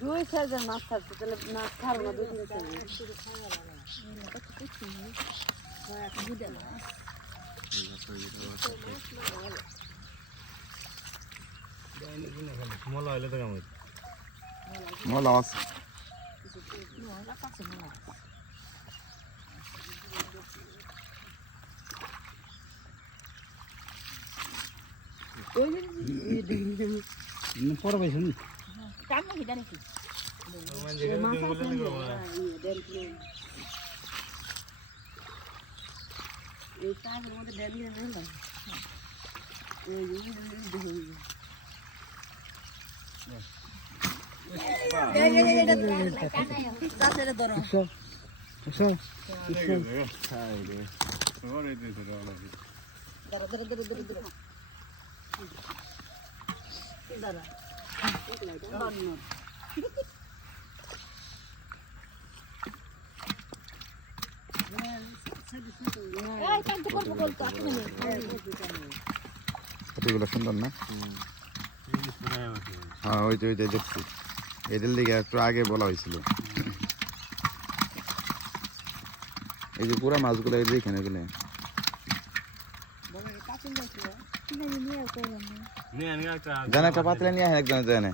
দুই সাইজের মাছ ছাড়ছে তাহলে মাছ ছাড়বো না মলা আছে পরে পাইছো নি কামো হিদা নাকি এই কাজের মধ্যে ডেলি না কতগুলো সুন্দর না হ্যাঁ ওই যে দেখছি এদের দিকে একটু আগে বলা হয়েছিল এই যে পুরা মাছগুলো এখানে গেলে জানে একটা পাতলা নিয়ে একজন জানে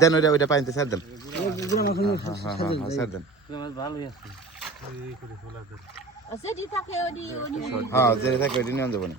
দেন ওইটা পাইতে স্যার দেন স্যার দেন হ্যাঁ যে থাকে ওইটা নিয়ে যাবো না